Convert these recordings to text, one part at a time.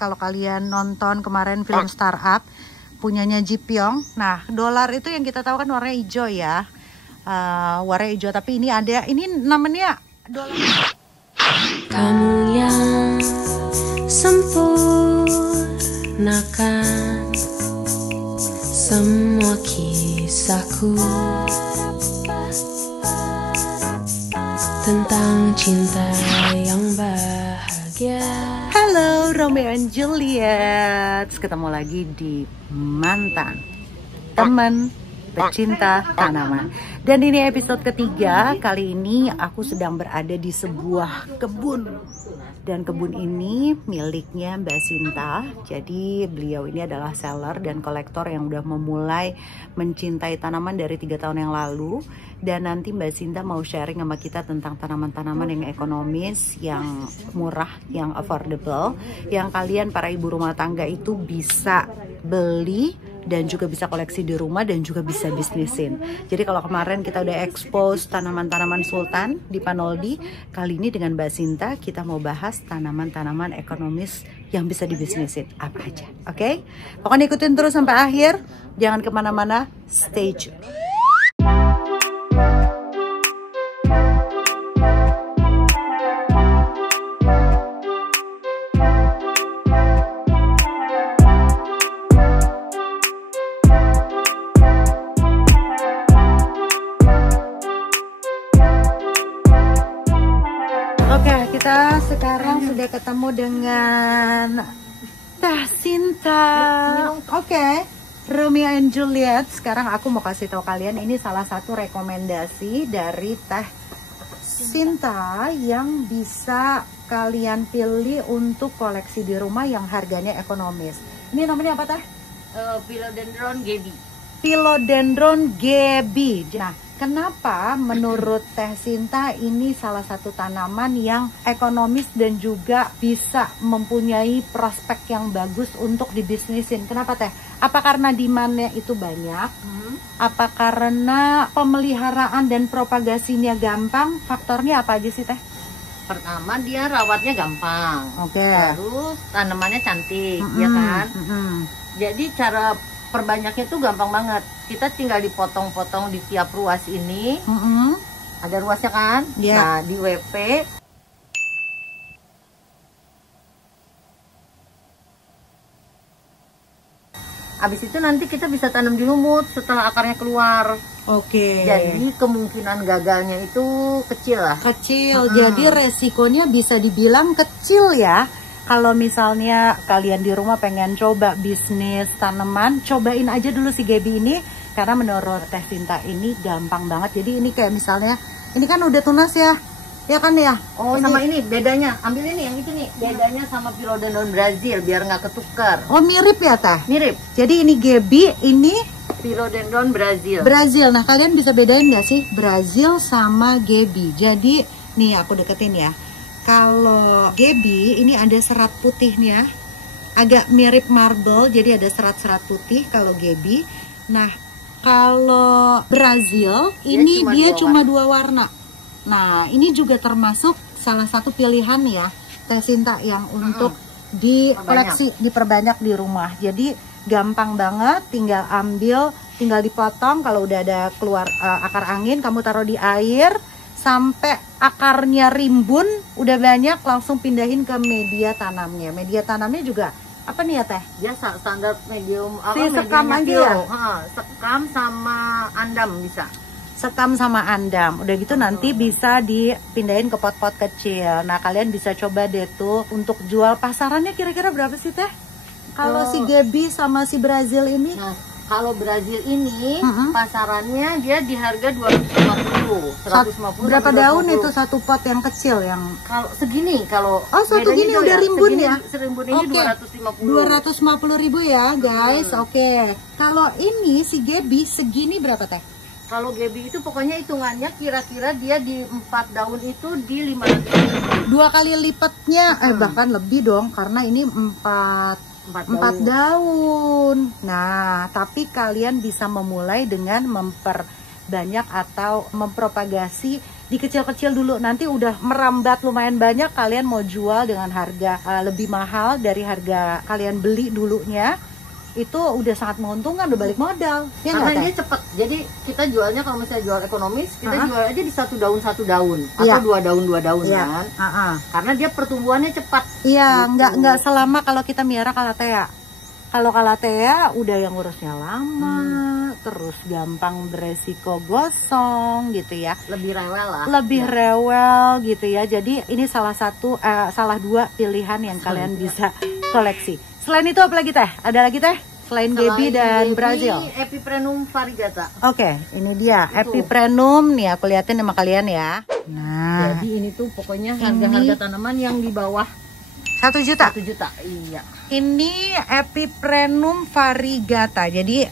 Kalau kalian nonton kemarin film Startup punyanya Ji Pyong. Nah, dolar itu yang kita tahu kan warna hijau ya. Warna hijau, tapi ini ada, ini namanya dolar. Kamu yang sempurnakan semua kisahku tentang cinta yang bahagia. Halo Romeo and Juliet, ketemu lagi di Mantan Teman Pecinta Tanaman. Dan ini episode ketiga. Kali ini aku sedang berada di sebuah kebun. Dan kebun ini miliknya Mbak Sinta. Jadi beliau ini adalah seller dan kolektor yang udah memulai mencintai tanaman dari 3 tahun yang lalu. Dan nanti Mbak Sinta mau sharing sama kita tentang tanaman-tanaman yang ekonomis, yang murah, yang affordable, yang kalian para ibu rumah tangga itu bisa beli dan juga bisa koleksi di rumah dan juga bisa bisnisin. Jadi kalau kemarin kita udah expose tanaman-tanaman sultan di Panoldi, kali ini dengan Mbak Sinta kita mau bahas tanaman-tanaman ekonomis yang bisa dibisnisin apa aja. Oke? Pokoknya ikutin terus sampai akhir, jangan kemana-mana, stay tune. Kita sekarang sudah ketemu dengan Teh Sinta. Oke, Romeo and Juliet. Sekarang aku mau kasih tahu kalian, ini salah satu rekomendasi dari Teh Sinta yang bisa kalian pilih untuk koleksi di rumah yang harganya ekonomis. Ini namanya apa, Teh? Philodendron Gaby. Philodendron Gaby. Nah, kenapa menurut Teh Sinta ini salah satu tanaman yang ekonomis dan juga bisa mempunyai prospek yang bagus untuk dibisnisin? Kenapa, Teh? Apa karena demand-nya itu banyak? Apa karena pemeliharaan dan propagasinya gampang? Faktornya apa aja sih, Teh? Pertama, dia rawatnya gampang. Oke. Terus tanamannya cantik, ya kan? Jadi cara perbanyaknya tuh gampang banget. Kita tinggal dipotong-potong di tiap ruas ini. Ada ruasnya kan? Yeah. Nah, di WP habis itu nanti kita bisa tanam di lumut setelah akarnya keluar. Oke. Jadi kemungkinan gagalnya itu kecil lah. Kecil. Jadi resikonya bisa dibilang kecil ya. Kalau misalnya kalian di rumah pengen coba bisnis tanaman, cobain aja dulu si Gaby ini. Karena menurut Teh Sinta ini gampang banget. Jadi ini kayak misalnya, ini kan udah tunas ya. Ya kan ya? Oh, sama ini bedanya. Ambil ini yang itu nih. Bedanya sama Philodendron Brazil biar nggak ketukar. Oh, mirip ya, Teh? Mirip. Jadi ini Gaby, ini Philodendron Brazil. Brazil. Nah, kalian bisa bedain nggak sih Brazil sama Gaby? Jadi, nih aku deketin ya. Kalau Gaby ini ada serat putihnya, agak mirip marble, jadi ada serat-serat putih kalau Gaby. Nah, kalau Brazil ini dia cuma dua warna. Nah, ini juga termasuk salah satu pilihan ya Teh Sinta yang untuk di koleksi, diperbanyak di rumah. Jadi gampang banget, tinggal ambil, tinggal dipotong. Kalau udah ada keluar akar angin, kamu taruh di air sampai akarnya rimbun, udah banyak, langsung pindahin ke media tanamnya. Media tanamnya juga apa nih ya, Teh? Biasa standar medium. Sekam aja ya? Sekam sama andam bisa. Sekam sama andam. Udah gitu nanti bisa dipindahin ke pot-pot kecil. Nah, kalian bisa coba deh tuh untuk jual. Pasarannya kira-kira berapa sih, Teh? Kalau si Gaby sama si Brazil ini? Nah, kalau Brazil ini pasarannya dia di harga 250, 150. Berapa daun itu satu pot yang kecil yang kalau segini? Kalau satu gini udah rimbun segini, ya? Serimbun ini 250 ya, guys. Oke. Kalau ini si Gaby segini berapa, Teh? Kalau Gaby itu pokoknya hitungannya kira-kira dia di 4 daun itu di 500. 2 kali lipatnya, bahkan lebih dong, karena ini 4 daun. Nah, tapi kalian bisa memulai dengan memperbanyak atau mempropagasi dikecil-kecil dulu, nanti udah merambat lumayan banyak, kalian mau jual dengan harga lebih mahal dari harga kalian beli dulunya, itu udah sangat menguntungkan, udah balik modal ya. Karena nggak, dia cepet, jadi kita jualnya kalau misalnya jual ekonomis, kita jual aja di satu daun atau Iya. dua daun Iya. kan, karena dia pertumbuhannya cepat. iya, Gitu. nggak selama kalau kita miara Calathea. Kalau Calathea udah yang ngurusnya lama, terus gampang beresiko gosong gitu ya, Lebih rewel lah. lebih Ya. rewel gitu ya. Jadi ini salah dua pilihan yang kalian bisa koleksi. Selain itu apa lagi teh? Ada lagi teh? Selain Gaby dan Brazil. Epiprenum variegata. Oke, ini dia Itu. Epiprenum nih, aku liatin sama kalian ya. Nah, Jadi ini tuh pokoknya harga-harga tanaman yang di bawah 1 juta. 1 juta. Iya. Ini Epiprenum variegata. Jadi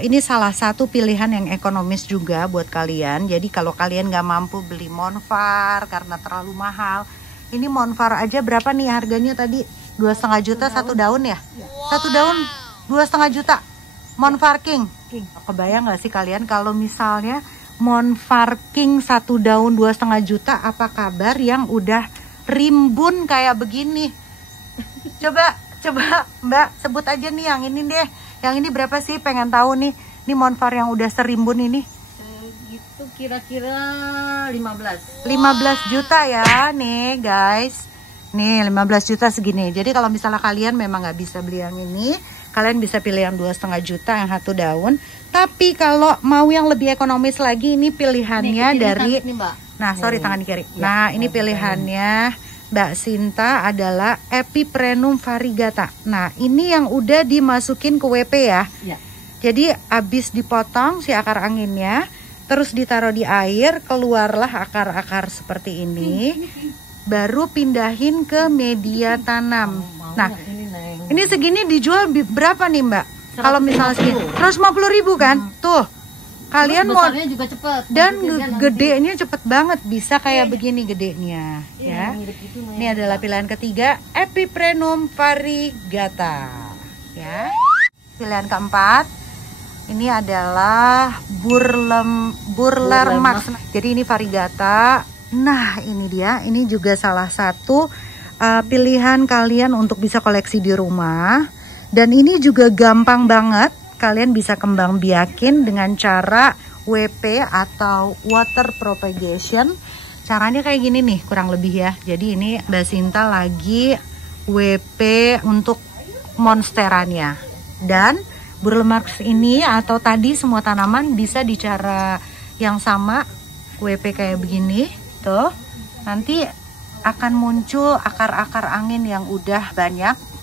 ini salah satu pilihan yang ekonomis juga buat kalian. Jadi kalau kalian nggak mampu beli monvar karena terlalu mahal, ini monvar aja berapa nih harganya tadi? 2,5 juta satu daun ya? Satu daun 2,5 juta. Monvar King. Kebayang nggak sih kalian kalau misalnya monvar King satu daun 2,5 juta? Apa kabar yang udah rimbun kayak begini? Coba Mbak sebut aja nih yang ini deh. Yang ini berapa sih? Pengen tahu nih. Ini monvar yang udah serimbun ini. Gitu kira-kira 15. 15 juta ya nih guys. Nih 15 juta segini. Jadi kalau misalnya kalian memang nggak bisa beli yang ini, kalian bisa pilih yang 2,5 juta yang satu daun. Tapi kalau mau yang lebih ekonomis lagi, ini pilihannya Nih, dari nih, Mbak. Nah, sorry tangan di kiri. Nah, ini pilihannya Mbak Sinta adalah Epiprenum variegata. Nah, ini yang udah dimasukin ke WP ya. Ya. Jadi habis dipotong si akar anginnya, terus ditaruh di air, keluarlah akar-akar seperti ini. Baru pindahin ke media tanam. Nah, ini segini dijual berapa nih, Mbak? Kalau misalnya segini 150.000 kan? Tuh. Kalian mau besarnya juga cepet. dan Maksudnya dia gedenya cepet banget, bisa kayak begini gedenya ya. mirip itu, Mbak. Ini adalah pilihan ketiga, Epiprenum variegata ya. Pilihan keempat ini adalah Burler Max. Jadi ini variegata. Nah, ini dia, ini juga salah satu pilihan kalian untuk bisa koleksi di rumah. Dan ini juga gampang banget. Kalian bisa kembang biakin dengan cara WP atau water propagation. Caranya kayak gini nih kurang lebih ya. Jadi ini Mbak Sinta lagi WP untuk monsterannya. Dan Burlemax ini atau tadi semua tanaman bisa di cara yang sama WP kayak begini. Tuh nanti akan muncul akar-akar angin yang udah banyak.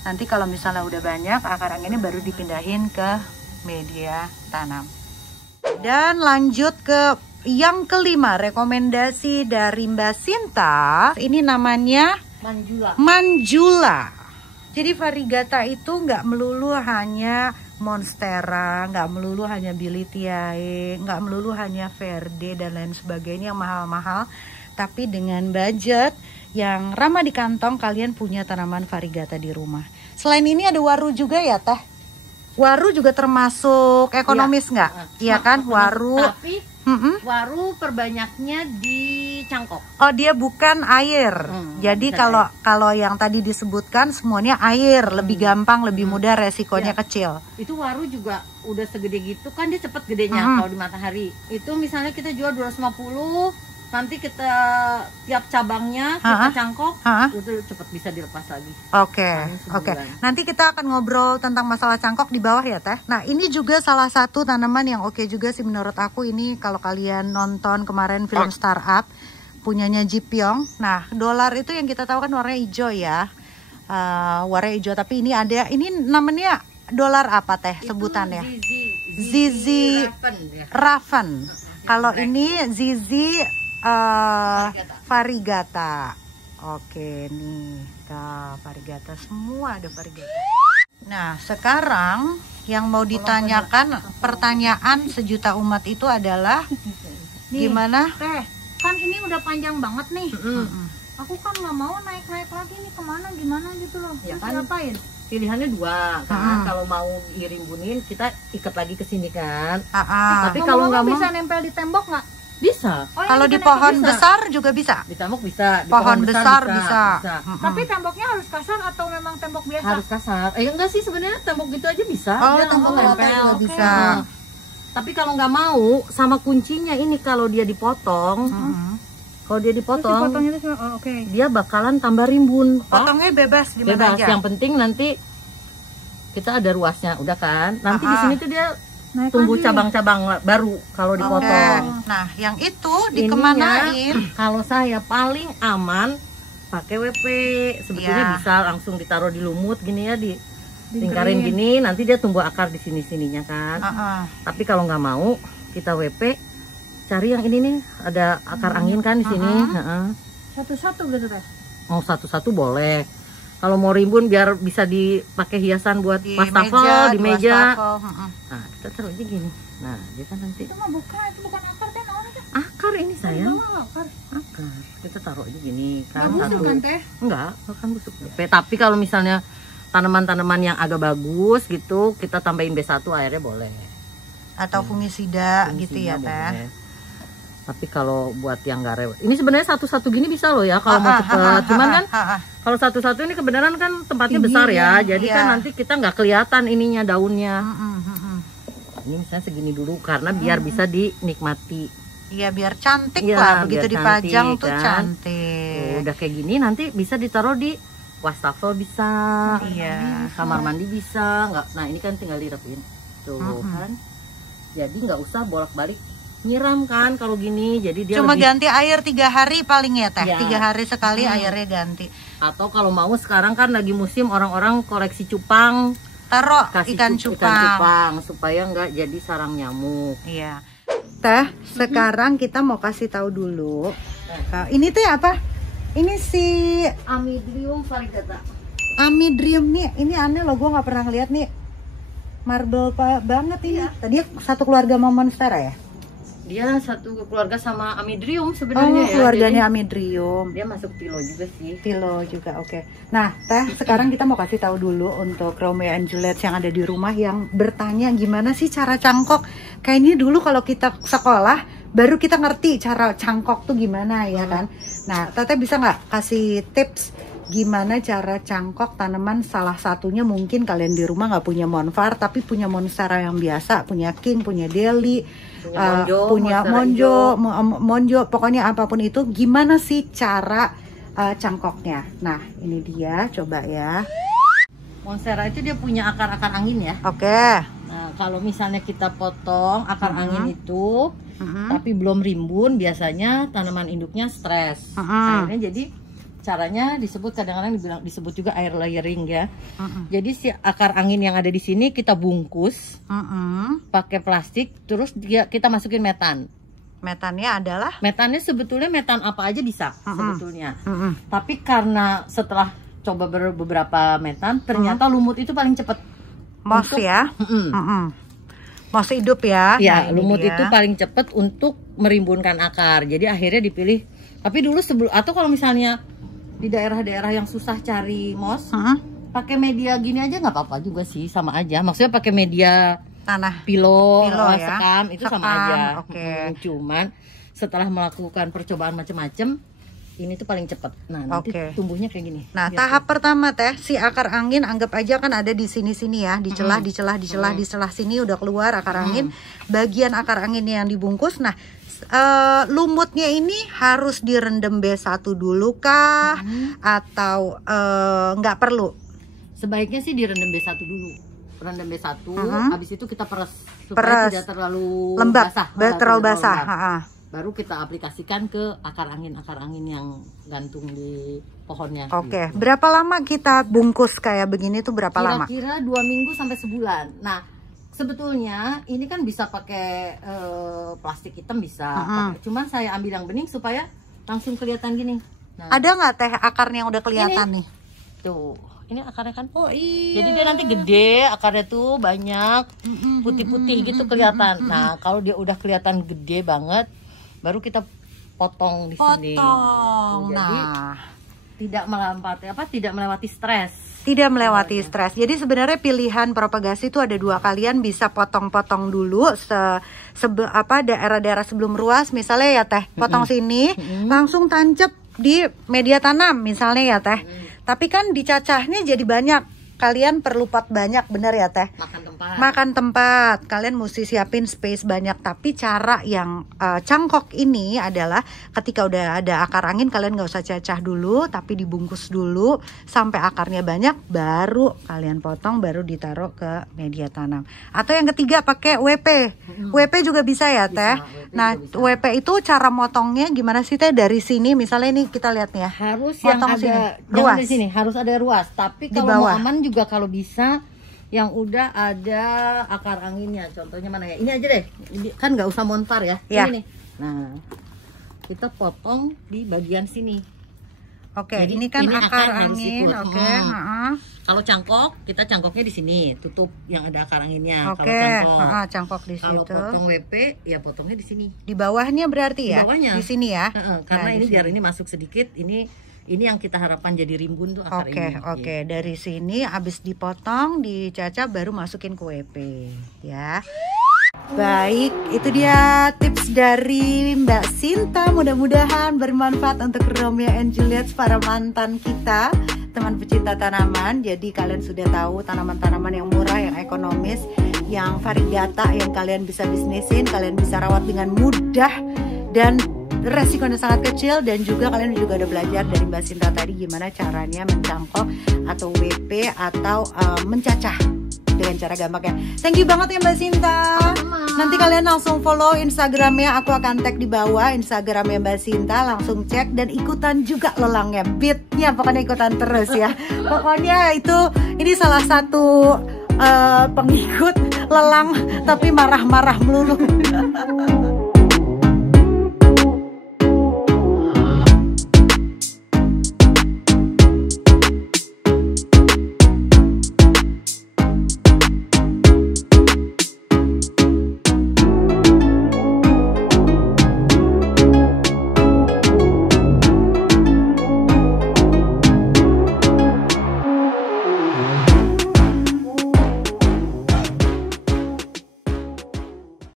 Nanti kalau misalnya udah banyak, akar anginnya baru dipindahin ke media tanam. Dan lanjut ke yang kelima, rekomendasi dari Mbak Sinta. Ini namanya Manjula. Jadi variegata itu nggak melulu hanya monstera, nggak melulu hanya bilitiae, nggak melulu hanya verde dan lain sebagainya yang mahal-mahal. Tapi dengan budget yang ramah di kantong, kalian punya tanaman variegata di rumah. Selain ini ada waru juga ya Teh? Waru juga termasuk ekonomis nggak? Iya kan, waru. Tapi waru perbanyaknya di cangkok. Oh, dia bukan air. Jadi kalau yang tadi disebutkan semuanya air, lebih gampang, lebih mudah, resikonya kecil. Itu waru juga udah segede gitu kan, dia cepet gedenya kalau di matahari. Itu misalnya kita jual 250. Nanti kita tiap cabangnya kita cangkok, itu cepet bisa dilepas lagi. Oke. Nanti kita akan ngobrol tentang masalah cangkok di bawah ya Teh. Nah ini juga salah satu tanaman yang oke juga sih menurut aku. Ini kalau kalian nonton kemarin film Startup punyanya Ji Pyong. Nah dolar itu yang kita tahu kan warnanya hijau ya, warna hijau. Tapi ini ada, ini namanya dolar apa Teh sebutannya? Zizi Raven. Kalau ini Zizi variegata. Oke nih, variegata, semua ada variegata. Nah sekarang yang mau ditanyakan, pertanyaan sejuta umat itu adalah gimana Teh, kan ini udah panjang banget nih. Aku kan nggak mau naik-naik lagi nih, kemana gimana gitu loh. Ya Terus kan, ngapain? pilihannya dua kan. Kalau mau dirimbunin kita ikat lagi ke sini kan. Tapi kalau nggak mau bisa nempel di tembok nggak? Bisa. Oh, Kalau ini di bisa pohon naik- besar juga bisa. Di tembok bisa. Di Pohon besar bisa. Tapi temboknya harus kasar atau memang tembok biasa? Harus kasar. Enggak sih sebenarnya tembok gitu aja bisa. Oh, Dia tembok langsung rata juga bisa. Nah, tapi kalau nggak mau, sama kuncinya ini kalau dia dipotong, kalau dia Terus dipotong, dipotong itu oke. dia bakalan tambah rimbun. Potongnya bebas di mana Bebas. aja. Yang penting nanti kita ada ruasnya, udah kan? Nanti di sini tuh dia Naik tumbuh lagi. cabang-cabang baru kalau Oke. dipotong. Nah, yang itu Ininya, dikemanain? kalau saya paling aman pakai WP. Sebetulnya Iya. bisa langsung ditaruh di lumut gini ya, di lingkarin gini, nanti dia tumbuh akar di sini-sininya kan. Tapi kalau nggak mau kita WP, cari yang ini nih, ada akar angin kan di sini. Heeh. Satu-satu gitu teh. Mau satu-satu boleh. Kalau mau rimbun biar bisa dipakai hiasan buat Di wastafel, di meja. wastafel. Nah, kita taruh aja gini. Nah, dia kan nanti Itu mah bukan, itu bukan akar teh, naon teh? akar ini sayang. Bawah akar. Akar. Kita taruh aja gini kan. Nggak busuk Satu. kan teh? Enggak, bukan busuk. Tapi kalau misalnya tanaman-tanaman yang agak bagus gitu, kita tambahin B1 airnya boleh. Atau fungisida gitu ya, Fungsinya Teh. boleh. Tapi kalau buat yang nggak rewel, ini sebenarnya satu-satu gini bisa loh ya kalau mau cepet. Cuman kan kalau satu-satu ini kebenaran kan tempatnya Tinggi besar ya, ya, jadi iya. kan nanti kita nggak kelihatan ininya daunnya. Ini misalnya segini dulu karena biar bisa dinikmati. Iya, biar cantik Iya, lah. Begitu biar dipajang cantik, tuh kan. cantik. Tuh, udah kayak gini nanti bisa ditaruh di wastafel bisa, Iya. kamar mandi bisa, nggak? Nah ini kan tinggal dirapin, tuh kan. Jadi nggak usah bolak-balik nyiram kan kalau gini. Jadi dia Cuma lebih, ganti air 3 hari paling ya, Teh. Ya. 3 hari sekali airnya ganti. atau kalau mau sekarang kan lagi musim orang-orang koleksi cupang, Taruh kasih ikan ikan cupang. cupang supaya nggak jadi sarang nyamuk. Iya. Teh, sekarang kita mau kasih tahu dulu. Ini teh apa? Ini si Amidrium variegata. Amidrium nih. Ini aneh loh, gue nggak pernah ngeliat nih. Marble banget ini. Tadi satu keluarga sama monstera ya? Dia satu keluarga sama Amidrium Oh, sebenarnya ya. keluarganya Jadi Amidrium. dia masuk pilo juga sih. Tilo juga, oke. Nah, Teh, sekarang kita mau kasih tahu dulu untuk Romeo and Juliet yang ada di rumah yang bertanya gimana sih cara cangkok. Kayaknya dulu kalau kita sekolah baru kita ngerti cara cangkok tuh gimana ya kan. Nah, Teteh bisa nggak kasih tips gimana cara cangkok tanaman? Salah satunya mungkin kalian di rumah nggak punya monfar tapi punya monstera yang biasa, punya king, punya deli, punya monjo, monjo, pokoknya apapun itu. Gimana sih cara cangkoknya? Nah, ini dia, coba ya. Monstera itu dia punya akar-akar angin ya. Oke. Nah, kalau misalnya kita potong akar angin itu, tapi belum rimbun, biasanya tanaman induknya stres. Akhirnya jadi caranya disebut kadang-kadang disebut juga air layering ya. Jadi si akar angin yang ada di sini kita bungkus pakai plastik, terus kita masukin metan. Metannya adalah? Metannya sebetulnya metan apa aja bisa sebetulnya. Tapi karena setelah coba beberapa metan, ternyata lumut itu paling cepet. Moss ya? Moss hidup ya? Ya, Nah, ini lumut dia. itu paling cepet untuk merimbunkan akar. Jadi akhirnya dipilih. Tapi dulu sebelum, atau kalau misalnya di daerah-daerah yang susah cari moss, pakai media gini aja nggak apa-apa juga sih, sama aja. Maksudnya pakai media tanah pilo ya? sekam itu sama Sekam, aja. oke. Cuman setelah melakukan percobaan macam-macam, ini tuh paling cepet. Nah, nanti Oke. tumbuhnya kayak gini. Nah, Biar tahap pertama Teh, si akar angin anggap aja kan ada di sini-sini ya, di celah, di celah sini udah keluar akar angin. Bagian akar angin yang dibungkus. Nah, lumutnya ini harus direndam B1 dulu kah? Atau nggak perlu? sebaiknya sih direndam B1 dulu. Rendam B1, habis itu kita peres supaya Peres. tidak terlalu Lembab, basah. terlalu basah. lembab. Baru kita aplikasikan ke akar angin yang gantung di pohonnya. Oke, gitu. berapa lama kita bungkus kayak begini tuh berapa lama? Kira-kira 2 minggu sampai sebulan. Nah, sebetulnya ini kan bisa pakai plastik hitam bisa. Cuman saya ambil yang bening supaya langsung kelihatan gini. Nah, Ada nggak Teh akarnya yang udah kelihatan nih? tuh, ini akarnya kan. Oh iya. Jadi dia nanti gede, akarnya tuh banyak, putih-putih gitu kelihatan. Nah, kalau dia udah kelihatan gede banget, baru kita potong di sini. Potong. Jadi Nah, tidak melewati stres. Tidak melewati stres. Jadi sebenarnya pilihan propagasi itu ada dua. Kalian bisa potong-potong dulu daerah-daerah sebelum ruas, misalnya ya Teh, potong sini, langsung tancap di media tanam misalnya ya Teh. Tapi kan dicacahnya jadi banyak. Kalian perlu pot banyak, bener ya Teh? Makan tempat. Kalian mesti siapin space banyak. Tapi cara yang cangkok ini adalah ketika udah ada akar angin, kalian nggak usah cacah dulu, tapi dibungkus dulu sampai akarnya banyak, baru kalian potong, baru ditaruh ke media tanam. Atau yang ketiga pakai WP. WP juga bisa ya Teh? Nah, WP itu cara motongnya gimana sih Teh? Dari sini misalnya ini kita lihat nih ya. Harus yang ada ruas. Di sini harus ada ruas. Tapi kalau mau aman juga kalau bisa yang udah ada akar anginnya. Contohnya mana ya? Ini aja deh. Kan nggak usah montar ya. Ya. Ini nih. Nah, kita potong di bagian sini. Oke, ini kan akar angin. Oke. Kalau cangkok, kita cangkoknya di sini, tutup yang ada akar anginnya. Oke. Kalau Cangkok di situ. Kalau potong WP, ya potongnya di sini. Di bawahnya berarti ya? Di bawahnya. Di sini ya? Karena ini biar ini masuk sedikit. Ini yang kita harapkan jadi rimbun tuh akar ini. Oke. Dari sini habis dipotong, dicacah, baru masukin ke WP ya. Baik, itu dia tips dari Mbak Sinta. Mudah-mudahan bermanfaat untuk Romeo and Juliet, para mantan kita, teman pecinta tanaman. Jadi kalian sudah tahu tanaman-tanaman yang murah, yang ekonomis, yang variegata, yang kalian bisa bisnisin, kalian bisa rawat dengan mudah dan resikonya sangat kecil. Dan juga kalian juga udah belajar dari Mbak Sinta tadi gimana caranya mencangkok atau WP atau mencacah dengan cara gampangnya. Thank you banget ya Mbak Sinta. Nanti kalian langsung follow Instagramnya, aku akan tag di bawah Instagramnya Mbak Sinta, langsung cek dan ikutan juga lelangnya, beatnya pokoknya ikutan terus ya. Pokoknya ini salah satu pengikut lelang tapi marah-marah melulu.